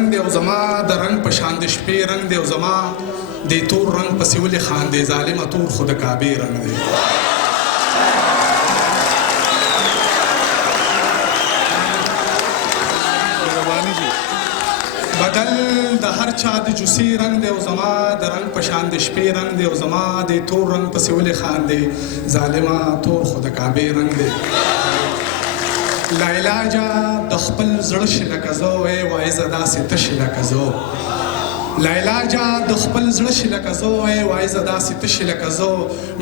رنگ دی او زما د رنگ په شان د شپې رنگ دی او زما د تور رنگ پسې ولې خاندې ظالمه تور خو د کعبې رنگ دی بدل د هر چا د جوسي رنگ دی او زما د رنگ په شان د شپې رنگ دی او زما د تور رنگ پسې ولې خاندې ظالمه تور خو د کعبې رنگ دی لا علاجه د خپل زړه شي لکه زه وایې زه داسې تشي لکه زه لا علاجه د خپل زړه شي لکه زه وایې زه داسې تشي لکه زه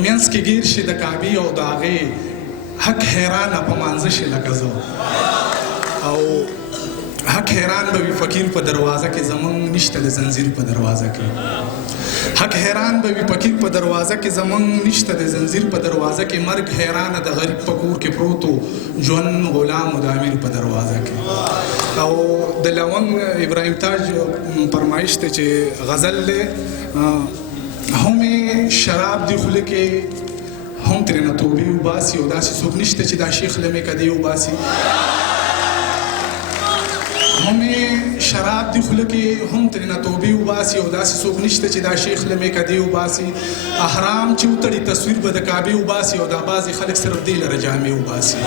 منځ کې ګیر شي د کعبې او د هغې حق حیرانه په مانځه شي لکه زه او حق حیران به وي فقیر په دروازه کې زمونږ نشته د زنځیر په دروازه کې حق حیران به وي فقیر په دروازه کې زمونږ نشته د زنځیر په دروازه کې مرګ حیرانه د غریب په کور کې پروتو ژوند غلام و د امیر په دروازه کې او د لونګ ابراهیم تاج فرمایش ته چې غزل دی هم شراب دی خوله کې هم ترېنه توبې وباسي او داسې څوک نشته چې دا شیخ له مې کدې وباسي هم شراب دی خوله کې هم ترېنه توبې وباسي او داسې څوک نشته چې دا شیخ له مې کدې وباسي احرام چې وتړي تصویر به د کعبې وباسي او دا بعضې خلک صرف دې لره جامې وباسي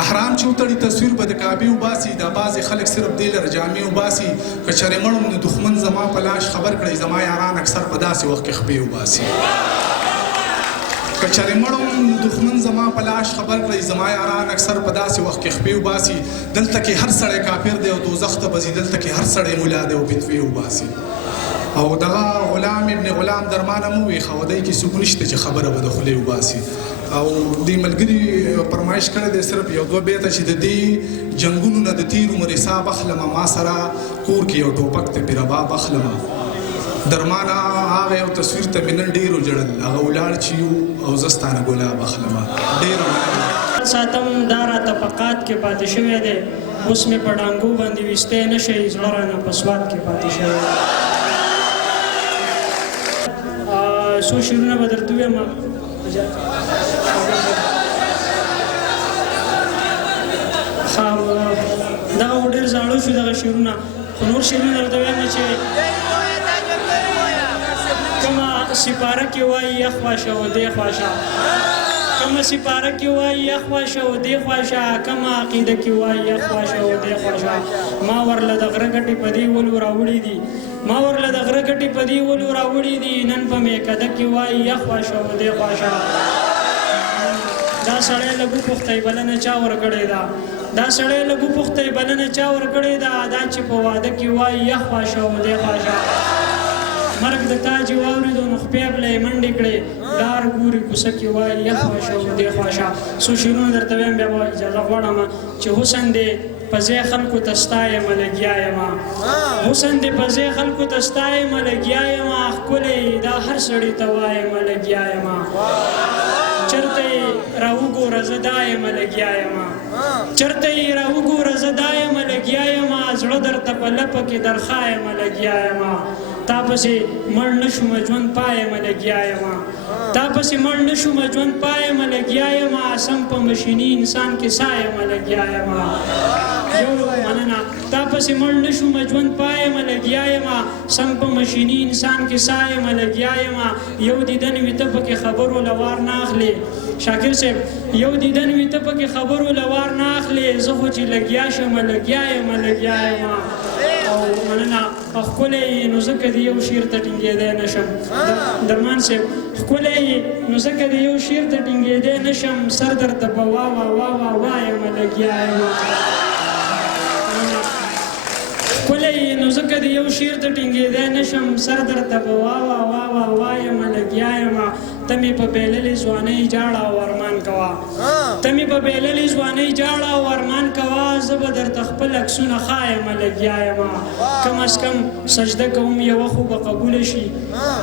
احرام چې وتړي تصویر به د کعبې وباسي دا بعضې خلک صرف دې لره جامې وباسي که چېرې مړم نو دښمن زما په لاش خبر کړئ زما یاران اکثر په داسې وخت کې خپې وباسي که چېرې مړم نو دښمن زما په لاش خبر کړئ زما یاران اکثر په داسې وخت کې خپې وباسي دلته کې هر سړی کافر دی او دوزخ ته به ځي دلته کې هر سړی ملا دی او فتوې وباسي او دغه غلام ابن غلام درمانه مو ویښه و دی کې څوک نشته چې خبره به د خولې وباسي او دې ملګري فرمایش کړی دی صرف یو دوه بیته چې د دې جنګونو نه د تیر عمر حساب اخلمه ما سره کور کې یو ټوپک ته پې رباب اخلمه درمانه هغه یو تصویر ته مې نن ډېرو ژړل هغه ولاړ چې یو او زه ستانه ګلاب اخلمه ډېره ساتم دا راته په قات کې پاتې شوی دی اوس مې په ډانګو باندې ویستی نه شي زړه رانه په سوات کې پاتې شوی دی څو شعرونه به درته ووایم دغه ډېر زاړه شو دغه شعرونه خو نور شعرونه درته وایم چې کومه سپاره کې وایي یخ واشه و دې خواشه کومه سپاره کې وایي یخ واشه و دې خواشه کومه عقیده کې وایي یخ واشه و دې خواشه ما ورله د غره ګټې په دې ولو راوړي دي ما ورله د غره ګټې په دې ولو راوړي دي نن په میکده کې وایي یخ واشه و دې خواشه دا سړی لږو پوښتی بلنه چا ورکړې ده دا سړی لږو پوښتی بلنه چا ورکړې ده دا چې په واده کې وایي یخ واشه و دې خواشه مرګ د تا چې واورېدو نو خپې بله یې منډې کړې لار ګوري کوڅه کې وایي یخ واشه و دې خواشه څو شعرونه درته وایم بیا به اجازه غواړم چې حسن دې په ځای خلکو ته ستا یمه لګیا یمه حسن دې په ځای خلکو ته ستا یمه لګیا یمه ښکلی دا هر سړي ته وایمه لګیا یمه چرته یې راوګوره زه دا یمه لګیا یمه چرته یې راوګوره زه دا یمه لګیا یمه زړه درته په لپه کې درخوا یمه لګیا یمه تا پسې مړ نه شومه ژوند پایمه لګیا یمه تا پسې مړ نه شومه ژوند پایمه لګیا یمه سم په مشیني انسان کې سا یمه لګیا یمه یو مننه تا پسې مړ نه شومه ژوند پایمه لګیا یمه سم په مشیني انسان کې سا یمه لګیا یمه یو دیدن وي ته پکې خبرو له وار نه اخلې شاکر صاحب یو دیدن وي ته پکې خبرو له وار نه اخلې زه خو چې لګیا شمه لګیا یمه لګیا یمه او مننه ښکلی یې نو ځکه د یو شعر ته ټینګېدی نه شم درمان صاحب ښکلی یې نو ځکه د یو شعر ته ټینګېدی نه شم سر درته په واوا واوا وایمه لګیا یمه ښکلی یې نو ځکه د یو شعر ته ټینګېدی نه شم سر درته په واوا واوا وایمه لګیا یمه ته مې په بېللې ځوانۍ جاړه او ارمان کوه ته مې په بېللې ځوانۍ جاړه او ارمان کوه زه به درته خپل عکسونه ښایمه لګیا یمه کم از کم سجده کوم یوه خو به قبوله شي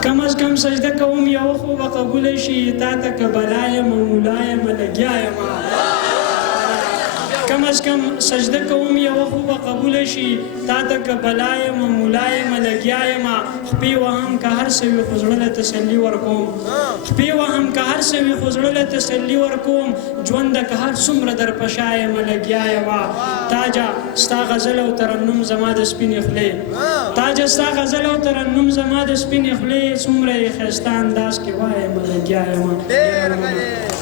کم از کم سجده کوم یوه خو به قبوله شي تا ته که بلا یمه مولا یمه لګیا یمه کم از کم سجده کوم یوه خو به قبوله شي تا ته که بلا یم ملا یم لګیا یم خپې وهم که هر څه وي خو زړه له تسلي ورکوم خپې وهم که هر څه وي خو زړه له تسلي ورکوم ژونده که هر څومره در په شا یم لګیا یم تاجه ستا غزل او ترنم زما د سپینې خولې تاجه ستا غزل او ترنم زما د سپینې خولې څومره یې ښایسته انداز کې وایم لګیا یم